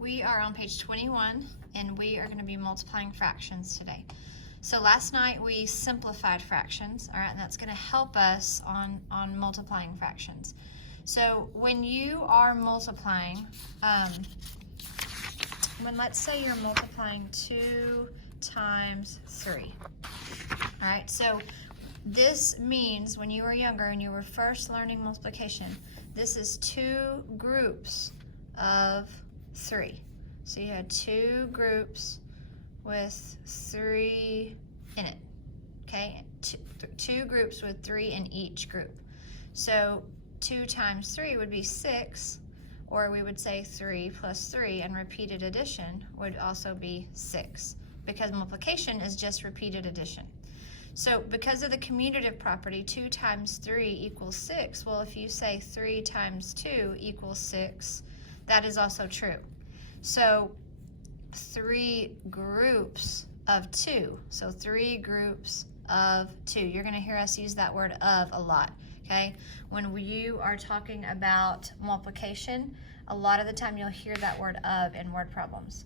We are on page 21 and we are going to be multiplying fractions today. So last night we simplified fractions, all right, and that's going to help us on multiplying fractions. So when you are multiplying, let's say you're multiplying 2 times 3, all right, so this means when you were younger and you were first learning multiplication, this is 2 groups of 3. So you had 2 groups with 3 in it, okay? Two groups with 3 in each group. So 2 times 3 would be 6, or we would say 3 plus 3, and repeated addition would also be 6, because multiplication is just repeated addition. So because of the commutative property, 2 times 3 equals 6, well, if you say 3 times 2 equals 6, that is also true. So 3 groups of 2. So 3 groups of 2. You're going to hear us use that word of a lot, okay? When you are talking about multiplication, a lot of the time you'll hear that word of in word problems.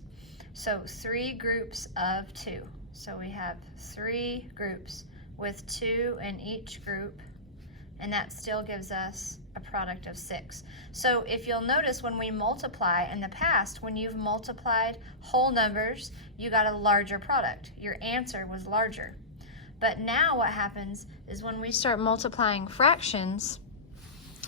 So 3 groups of 2. So we have 3 groups with 2 in each group, and that still gives us a product of 6. So if you'll notice, when we multiply in the past, when you've multiplied whole numbers, you got a larger product. Your answer was larger. But now what happens is when we start multiplying fractions,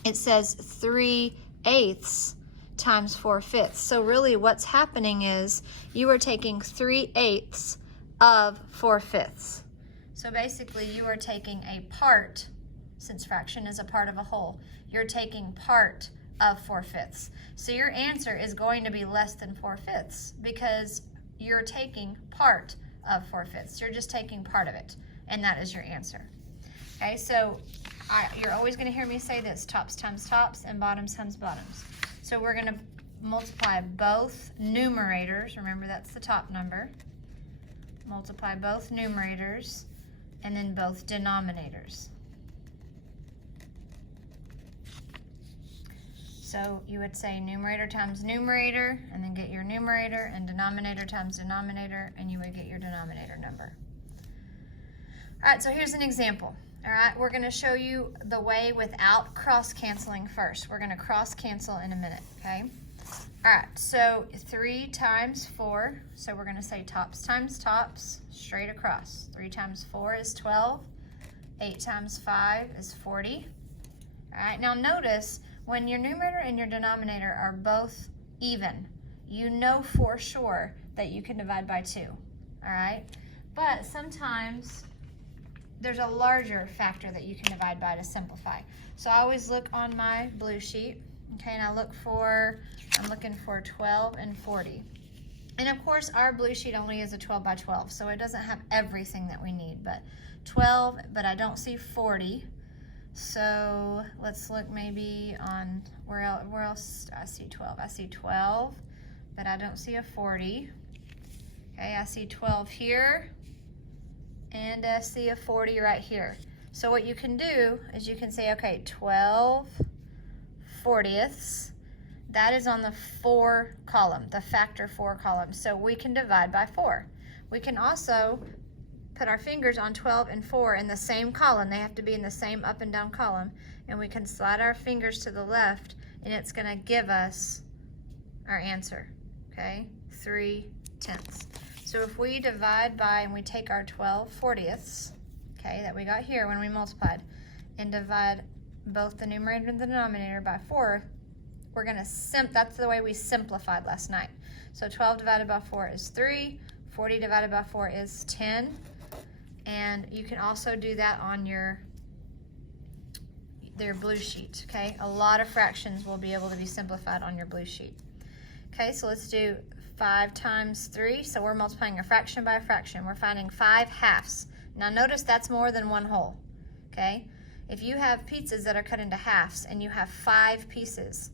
it says 3/8 times 4/5. So really what's happening is you are taking 3/8 of 4/5. So basically you are taking a part, since fraction is a part of a whole, you're taking part of 4/5. So your answer is going to be less than 4/5 because you're taking part of 4/5. You're just taking part of it, and that is your answer. Okay, so you're always going to hear me say this: tops times tops and bottoms times bottoms. So we're going to multiply both numerators. Remember, that's the top number. Multiply both numerators and then both denominators. So you would say numerator times numerator, and then get your numerator, and denominator times denominator, and you would get your denominator number. All right, so here's an example. All right, we're going to show you the way without cross-canceling first. We're going to cross-cancel in a minute, okay? All right, so 3 times 4, so we're going to say tops times tops, straight across. 3 times 4 is 12. 8 times 5 is 40. All right, now notice, when your numerator and your denominator are both even, you know for sure that you can divide by 2, all right? But sometimes there's a larger factor that you can divide by to simplify. So I always look on my blue sheet, okay, and I'm looking for 12 and 40. And of course, our blue sheet only is a 12 by 12, so it doesn't have everything that we need, but 12, but I don't see 40. So let's look maybe on where else I see 12. I see 12, but I don't see a 40. Okay, I see 12 here, and I see a 40 right here. So what you can do is you can say, okay, 12 40ths, that is on the 4 column, the factor 4 column. So we can divide by 4. We can also put our fingers on 12 and 4 in the same column. They have to be in the same up and down column. And we can slide our fingers to the left, and it's going to give us our answer, okay? 3/10. So if we divide by, and we take our 12 40ths, okay, that we got here when we multiplied, and divide both the numerator and the denominator by 4, we're going to that's the way we simplified last night. So 12 divided by 4 is 3. 40 divided by 4 is 10. And you can also do that on their blue sheet, okay? A lot of fractions will be able to be simplified on your blue sheet. Okay, so let's do 5 times 3. So we're multiplying a fraction by a fraction. We're finding 5 halves. Now notice that's more than one whole, okay? If you have pizzas that are cut into halves and you have 5 pieces,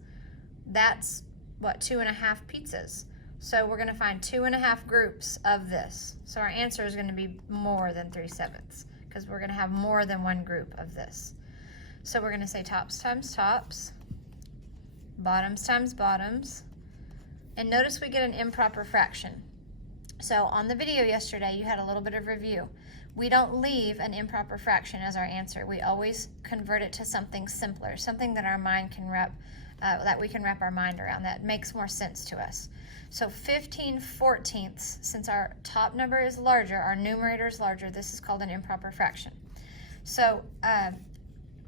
that's, what, 2.5 pizzas. So we're going to find 2.5 groups of this. So our answer is going to be more than 3/7 because we're going to have more than one group of this. So we're going to say tops times tops, bottoms times bottoms, And notice we get an improper fraction. So on the video yesterday, you had a little bit of review. We don't leave an improper fraction as our answer. We always convert it to something simpler, something that our mind can that we can wrap our mind around, that makes more sense to us. So 15/14, since our top number is larger, our numerator is larger, this is called an improper fraction. So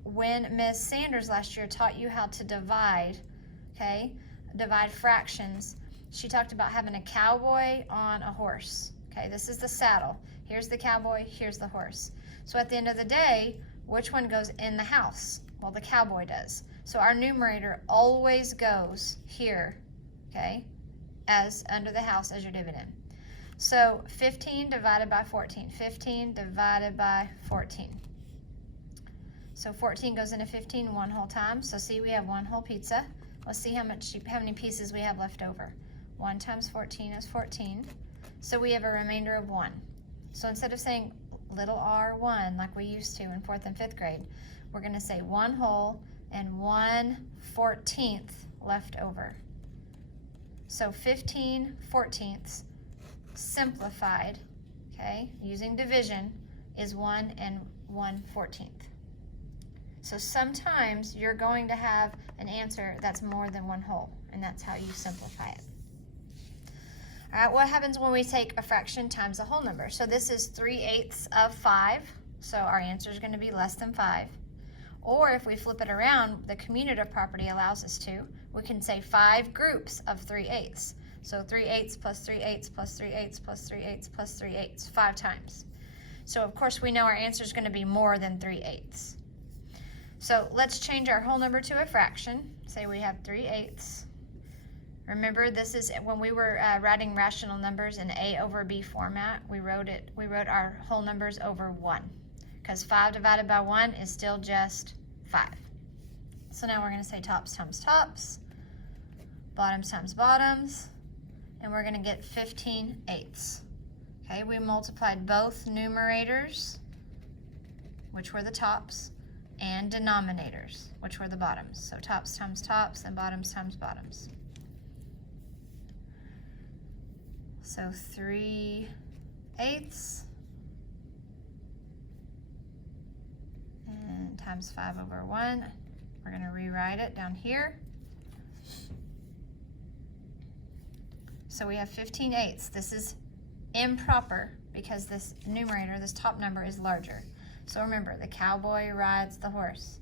when Ms. Sanders last year taught you how to divide, okay, divide fractions, she talked about having a cowboy on a horse. Okay, this is the saddle. Here's the cowboy, here's the horse. So at the end of the day, which one goes in the house? Well, the cowboy does. So our numerator always goes here, okay, as under the house as your dividend. So 15 divided by 14. 15 divided by 14. So 14 goes into 15 one whole time. So see, we have one whole pizza. Let's see how many pieces we have left over. 1 times 14 is 14. So we have a remainder of 1. So instead of saying little r1 like we used to in 4th and 5th grade, we're going to say 1 whole and 1/14 left over. So 15/14 simplified, okay, using division, is 1 and 1/14. So sometimes you're going to have an answer that's more than 1 whole, and that's how you simplify it. All right, what happens when we take a fraction times a whole number? So this is 3/8 of 5, so our answer is going to be less than 5. Or if we flip it around, the commutative property allows us to, we can say 5 groups of 3/8. So 3/8 plus 3/8 plus 3/8 plus 3/8 plus 3/8, 5 times. So of course we know our answer is going to be more than 3/8. So let's change our whole number to a fraction. Say we have 3/8. Remember, this is when we were writing rational numbers in A over B format. We wrote our whole numbers over 1, because 5 divided by 1 is still just 5. So now we're going to say tops times tops, bottoms times bottoms, and we're going to get 15/8. Okay, we multiplied both numerators, which were the tops, and denominators, which were the bottoms. So tops times tops and bottoms times bottoms. So 3/8 and times 5 over 1. We're going to rewrite it down here. So we have 15/8. This is improper because this numerator, this top number, is larger. So remember, the cowboy rides the horse.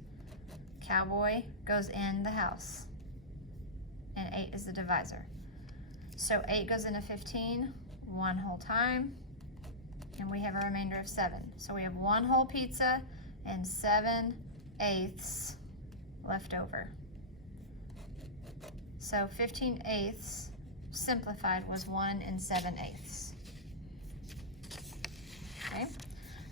Cowboy goes in the house. And 8 is the divisor. So 8 goes into 15 one whole time. And we have a remainder of 7. So we have 1 whole pizza and 7/8 left over. So 15/8 simplified was 1 and 7/8. Okay.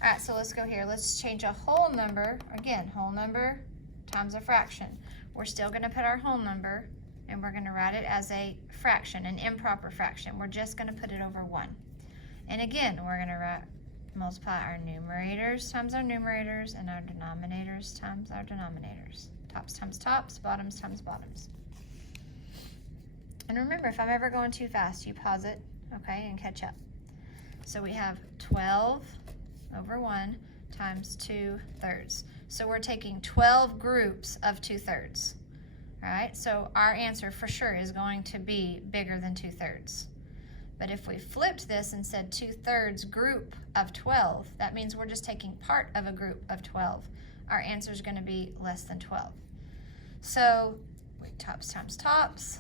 All right, so let's go here. Let's change a whole number. Again, whole number times a fraction. We're still going to put our whole number, and we're going to write it as a fraction, an improper fraction. We're just going to put it over 1. And again, we're going to multiply our numerators times our numerators and our denominators times our denominators. Tops times tops, bottoms times bottoms. And remember, if I'm ever going too fast, you pause it, okay, and catch up. So we have 12 over 1 times 2/3. So we're taking 12 groups of 2/3. All right, so our answer for sure is going to be bigger than 2/3. But if we flipped this and said 2/3 group of 12, that means we're just taking part of a group of 12. Our answer is going to be less than 12. So tops times tops,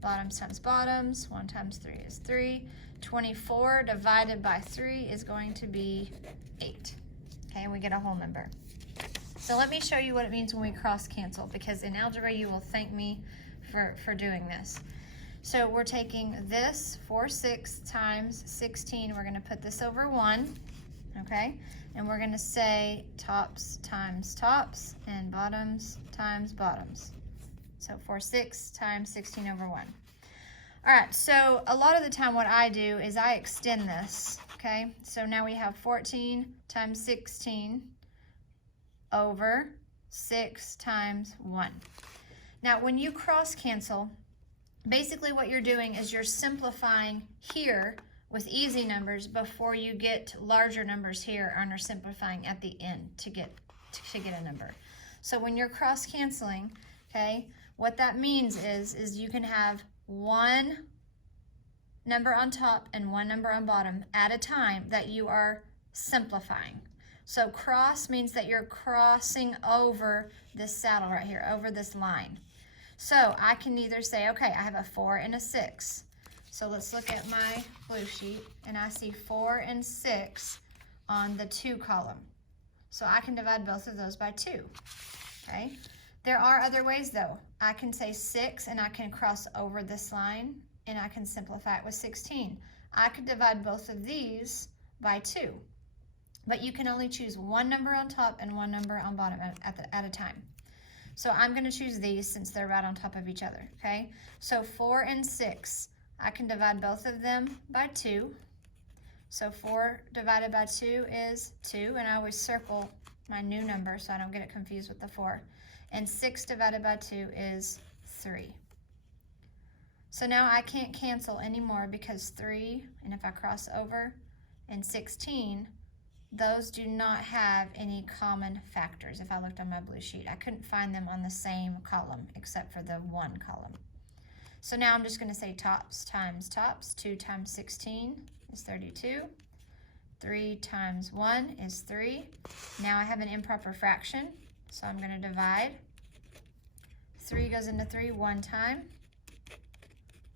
bottoms times bottoms, 1 times 3 is 3. 24 divided by 3 is going to be 8. Okay, and we get a whole number. So let me show you what it means when we cross cancel, because in algebra you will thank me for doing this. So we're taking this 4/6 times 16. We're going to put this over 1, okay? And we're going to say tops times tops and bottoms times bottoms. So 4/6 times 16 over 1. All right, so a lot of the time what I do is I extend this, okay? So now we have 14 times 16 over 6 times 1. Now, when you cross cancel, basically what you're doing is you're simplifying here with easy numbers before you get larger numbers here, and are simplifying at the end to get a number. So when you're cross canceling, okay, what that means is you can have one number on top and one number on bottom at a time that you are simplifying. So cross means that you're crossing over this saddle right here, over this line. So I can either say, okay, I have a 4 and a 6. So let's look at my blue sheet, and I see 4 and 6 on the 2 column. So I can divide both of those by 2, okay? There are other ways though. I can say 6 and I can cross over this line, and I can simplify it with 16. I could divide both of these by 2, but you can only choose one number on top and one number on bottom at a time. So I'm gonna choose these since they're right on top of each other, okay? So 4 and 6, I can divide both of them by 2. So 4 divided by 2 is 2, and I always circle my new number so I don't get it confused with the 4. And 6 divided by 2 is 3. So now I can't cancel anymore because 3, and if I cross over, and 16, those do not have any common factors. If I looked on my blue sheet, I couldn't find them on the same column except for the 1 column. So now I'm just going to say tops times tops. 2 times 16 is 32. 3 times 1 is 3. Now I have an improper fraction, so I'm going to divide. 3 goes into 3 one time.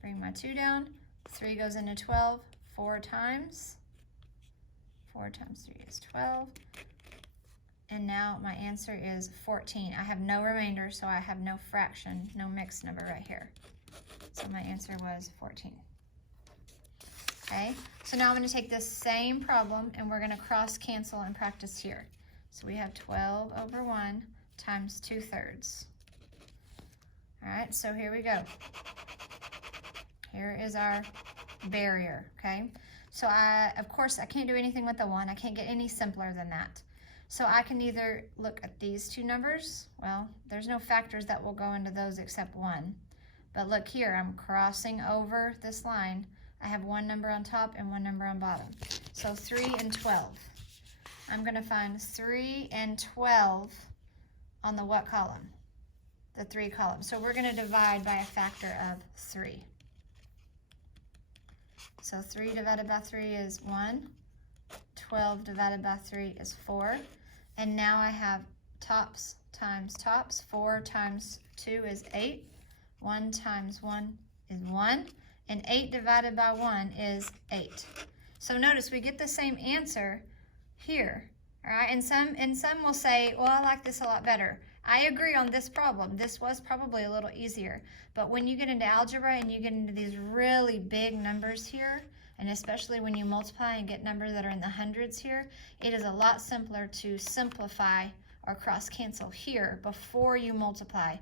Bring my 2 down. 3 goes into 12 4 times. 4 times 3 is 12. And now my answer is 14. I have no remainder, so I have no fraction, no mixed number right here. So my answer was 14. Okay, so now I'm going to take this same problem and we're going to cross cancel and practice here. So we have 12 over 1 times 2/3. All right, so here we go. Here is our barrier, okay? So of course, I can't do anything with the 1. I can't get any simpler than that. So I can either look at these two numbers. Well, there's no factors that will go into those except 1. But look here, I'm crossing over this line. I have one number on top and one number on bottom. So 3 and 12. I'm going to find 3 and 12 on the what column? The 3 column. So we're going to divide by a factor of 3. So 3 divided by 3 is 1. 12 divided by 3 is 4. And now I have tops times tops. 4 times 2 is 8. 1 times 1 is 1. And 8 divided by 1 is 8. So notice we get the same answer here. All right, and some will say, well, I like this a lot better. I agree on this problem. This was probably a little easier. But when you get into algebra and you get into these really big numbers here, and especially when you multiply and get numbers that are in the hundreds here, it is a lot simpler to simplify or cross cancel here before you multiply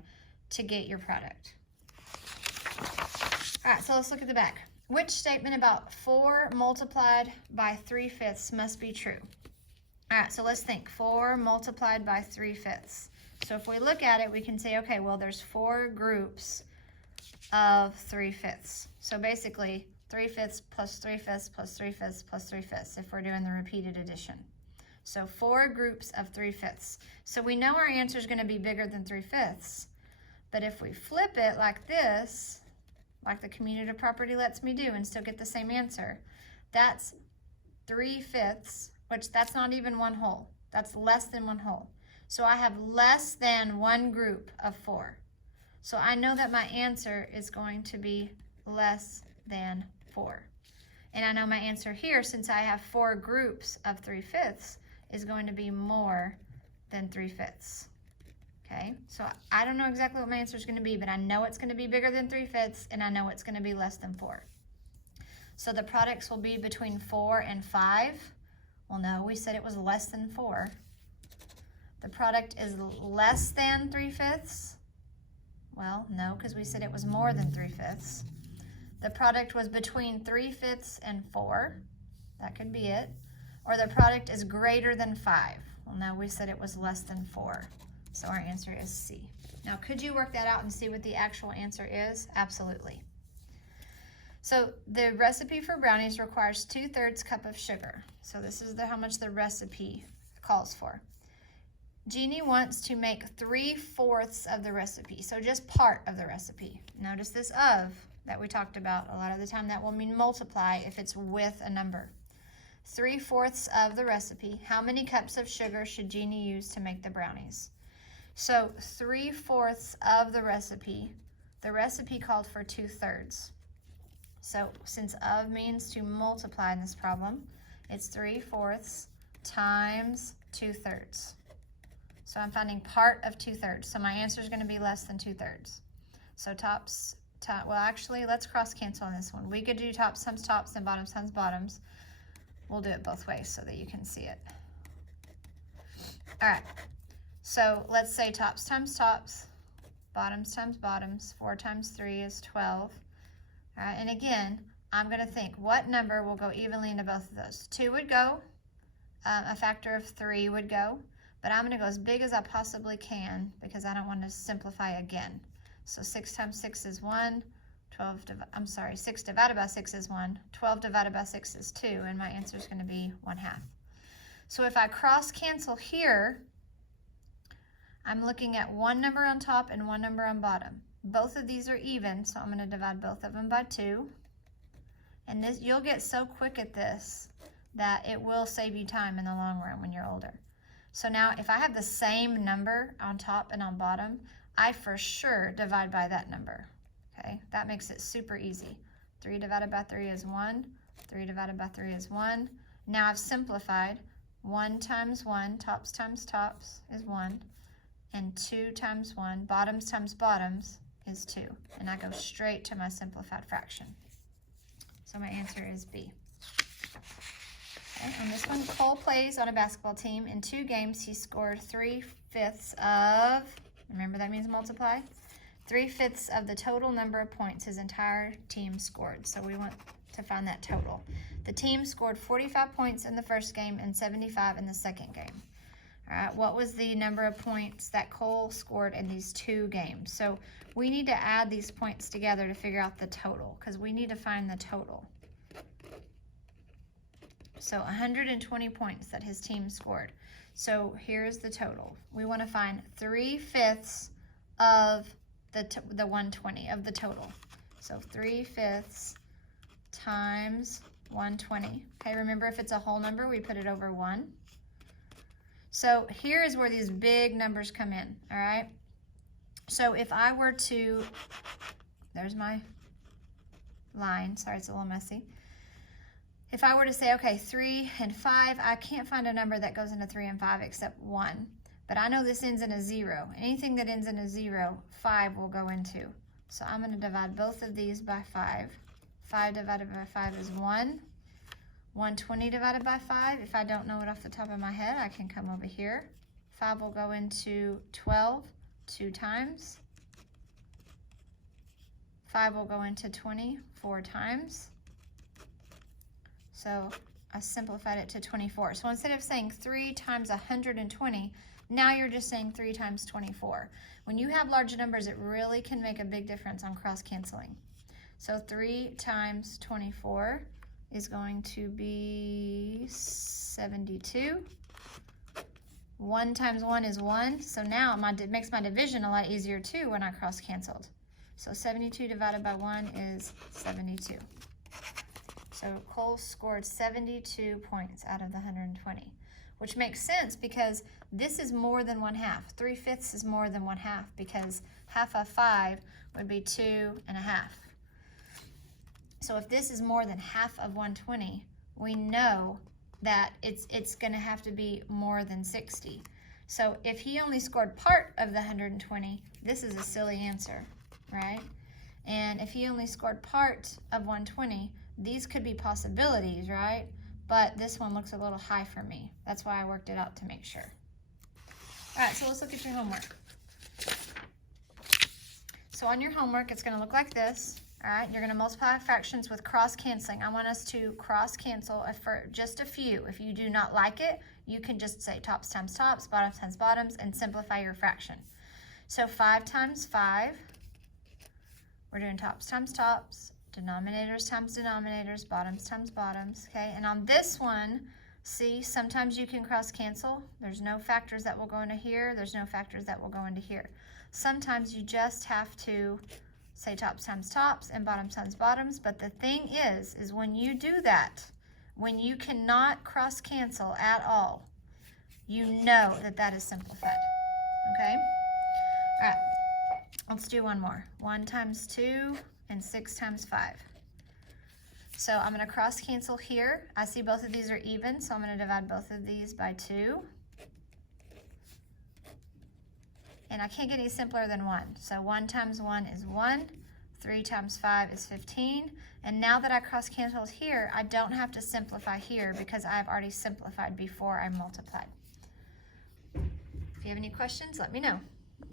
to get your product. All right, so let's look at the back. Which statement about 4 multiplied by 3/5 must be true? All right, so let's think. 4 multiplied by 3/5. So if we look at it, we can say, okay, well, there's 4 groups of 3/5. So basically, 3/5 plus 3/5 plus 3/5 plus 3/5 if we're doing the repeated addition. So 4 groups of 3/5. So we know our answer is going to be bigger than 3/5. But if we flip it like this, like the commutative property lets me do and still get the same answer, that's 3/5, which that's not even 1 whole. That's less than 1 whole. So I have less than 1 group of 4. So I know that my answer is going to be less than 4. And I know my answer here, since I have 4 groups of 3/5, is going to be more than 3/5. Okay, so I don't know exactly what my answer is going to be, but I know it's going to be bigger than 3/5, and I know it's going to be less than 4. So the products will be between 4 and 5. Well, no, we said it was less than 4. The product is less than 3/5. Well, no, because we said it was more than 3/5. The product was between 3/5 and 4. That could be it. Or the product is greater than 5. Well, no, we said it was less than 4. So our answer is C. Now, could you work that out and see what the actual answer is? Absolutely. So the recipe for brownies requires 2/3 cup of sugar. So this is how much the recipe calls for. Jeannie wants to make 3/4 of the recipe, so just part of the recipe. Notice this of that we talked about. A lot of the time that will mean multiply if it's with a number. 3/4 of the recipe. How many cups of sugar should Jeannie use to make the brownies? So 3/4 of the recipe called for 2/3. So since of means to multiply in this problem, it's 3/4 times 2/3. So I'm finding part of 2/3. So my answer is going to be less than 2/3. So well, actually, let's cross cancel on this one. We could do tops times tops and bottoms times bottoms. We'll do it both ways so that you can see it. All right. So let's say tops times tops, bottoms times bottoms. 4 times 3 is 12. All right. And again, I'm going to think what number will go evenly into both of those. 2 would go. A factor of 3 would go. But I'm going to go as big as I possibly can because I don't want to simplify again. So 6 times 6 is 1. 6 divided by 6 is 1. 12 divided by 6 is 2. And my answer is going to be 1/2. So if I cross cancel here, I'm looking at one number on top and one number on bottom. Both of these are even, so I'm going to divide both of them by 2. And this, you'll get so quick at this that it will save you time in the long run when you're older. So now if I have the same number on top and on bottom, I for sure divide by that number. Okay, that makes it super easy. 3 divided by 3 is 1. 3 divided by 3 is 1. Now I've simplified. 1 times 1, tops times tops, is 1. And 2 times 1, bottoms times bottoms, is 2. And I go straight to my simplified fraction. So my answer is B. Okay, on this one, Cole plays on a basketball team. In 2 games, he scored 3/5 of, remember that means multiply, 3/5 of the total number of points his entire team scored. So we want to find that total. The team scored 45 points in the first game and 75 in the second game. All right, what was the number of points that Cole scored in these 2 games? So we need to add these points together to figure out the total because we need to find the total. So 120 points that his team scored. So here's the total. We want to find 3/5 of the 120 of the total. So 3/5 times 120. Okay, remember if it's a whole number, we put it over 1. So here is where these big numbers come in, all right? So if I were to, there's my line. Sorry, it's a little messy. If I were to say, okay, 3 and 5, I can't find a number that goes into 3 and 5 except 1. But I know this ends in a 0. Anything that ends in a 0, 5 will go into. So I'm going to divide both of these by 5. 5 divided by 5 is 1. 120 divided by 5, if I don't know it off the top of my head, I can come over here. 5 will go into 12 2 times. 5 will go into 20 4 times. So I simplified it to 24. So instead of saying 3 times 120, now you're just saying 3 times 24. When you have large numbers, it really can make a big difference on cross-canceling. So 3 times 24 is going to be 72. 1 times 1 is 1. So now it makes my division a lot easier too when I cross-canceled. So 72 divided by 1 is 72. So Cole scored 72 points out of the 120, which makes sense because this is more than 1/2. 3/5 is more than 1/2 because half of 5 would be 2 1/2. So if this is more than half of 120, we know that it's going to have to be more than 60. So if he only scored part of the 120, this is a silly answer, right? And if he only scored part of 120, these could be possibilities, right? But this one looks a little high for me. That's why I worked it out to make sure. All right, so let's look at your homework. So on your homework, it's going to look like this. All right, you're going to multiply fractions with cross-canceling. I want us to cross-cancel for just a few. If you do not like it, you can just say tops times tops, bottoms times bottoms, and simplify your fraction. So 5 times 5, we're doing tops times tops, Denominators times denominators, bottoms times bottoms, okay? And on this one, see, sometimes you can cross cancel. There's no factors that will go into here. There's no factors that will go into here. Sometimes you just have to say tops times tops and bottoms times bottoms. But the thing is when you do that, when you cannot cross cancel at all, you know that that is simplified, okay? All right, let's do one more. 1 times 2 and 6 times 5. So I'm going to cross cancel here. I see both of these are even, so I'm going to divide both of these by 2. And I can't get any simpler than 1. So 1 times 1 is 1. 3 times 5 is 15. And now that I cross canceled here, I don't have to simplify here because I've already simplified before I multiplied. If you have any questions, let me know.